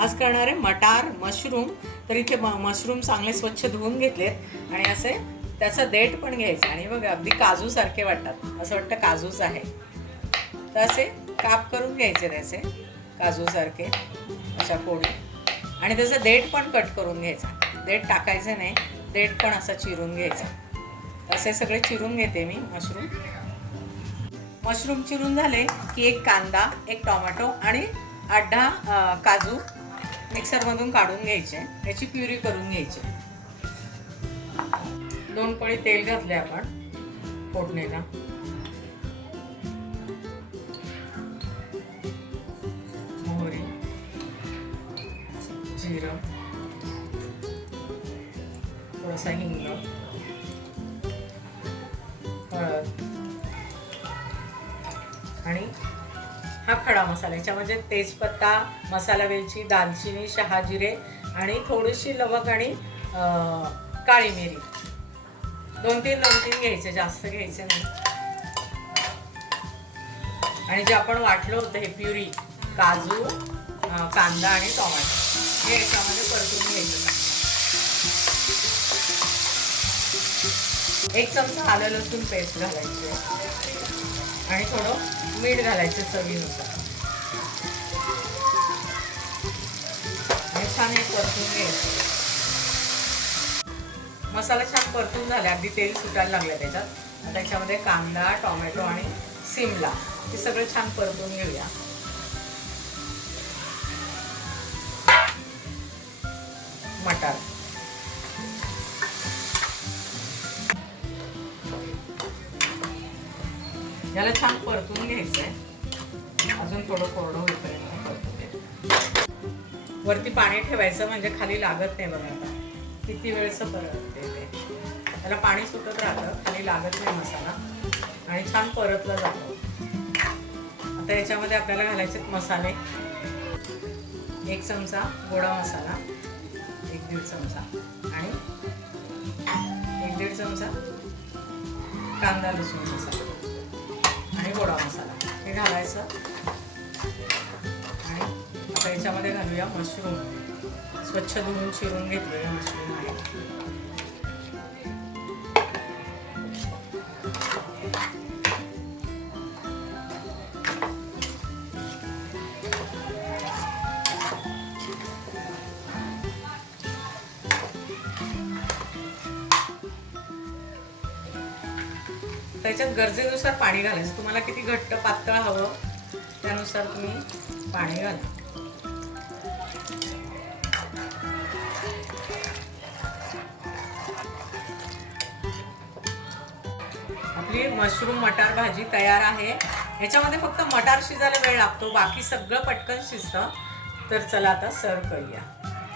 आज करणार आहे मटार मशरूम तर इथे मशरूम चांगले स्वच्छ धुवून घेतलेत. आणि असे त्याचा देठ पण घ्यायचा. आणि बघा अगदी काजूसारखे वाटतात. असं वाटतं काजूच आहे. तर असे काप करून घ्यायचे त्याचे काजूसारखे अशा फोडी आणि त्याचं देठ पण कट करून घ्यायचा. देठ टाकायचं नाही. देठ पण असा चिरून घ्यायचा. असे सगळे चिरून घेते मी मशरूम. मशरूम चिरून झाले की एक कांदा एक टोमॅटो आणि आठ काजू मिक्सरमधून काढून घ्यायचे याची प्युरी करून घ्यायची. दोन पळी तेल घातले आपण फोडणीला. मोहरी जिरं थोडासा हिंग हळद आणि हा खडा मसाला याच्यामध्ये तेजपत्ता मसाला वेलची दालचिनी शहाजिरे आणि थोडीशी लवक आणि काळी मिरी. दोन तीन दोन तीन घ्यायचे जास्त घ्यायचे नाही. आणि जे आपण वाटलं होतं हे प्युरी काजू कांदा आणि टोमॅटो हे याच्यामध्ये परतून घ्यायचं. एक चमचा आलं लसूण पेस्ट घालायची आणि थोडं मीठ घालायचं चवीनुसार. छान हे परतून घ्यायचं. मसाला छान परतून झाला अगदी तेल सुटायला लागलं त्याच्यात. त्याच्यामध्ये कांदा टोमॅटो आणि सिमला. हे सगळं छान परतून घेऊया. याला छान परतून घ्यायचंय. अजून थोडं कोरडं होईपर्यंत परतून वरती पाणी ठेवायचं म्हणजे खाली लागत नाही बघा आता. किती वेळचं परतते ते. त्याला पाणी सुटत राहतं खाली लागत नाही मसाला. आणि छान परतला जातो. आता याच्यामध्ये आपल्याला घालायचे आहेत मसाले. एक चमचा गोडा मसाला एक दीड चमचा. आणि एक दीड चमचा कांदा लसूण मसाला. आणि गोडा मसाला. हे घालायचं. आणि आता याच्यामध्ये घालूया मशरूम. स्वच्छ धुवून चिरून घेतलेले मशरूम आहे. त्याच्यात गरजेनुसार पाणी घालायचं. तुम्हाला किती घट्ट पातळ हवं त्यानुसार तुम्ही पाणी घाला. आपली मशरूम मटार भाजी तयार आहे. याच्यामध्ये फक्त मटार शिजायला वेळ लागतो. बाकी सगळं पटकन शिजतं. तर चला आता सर्व करूया.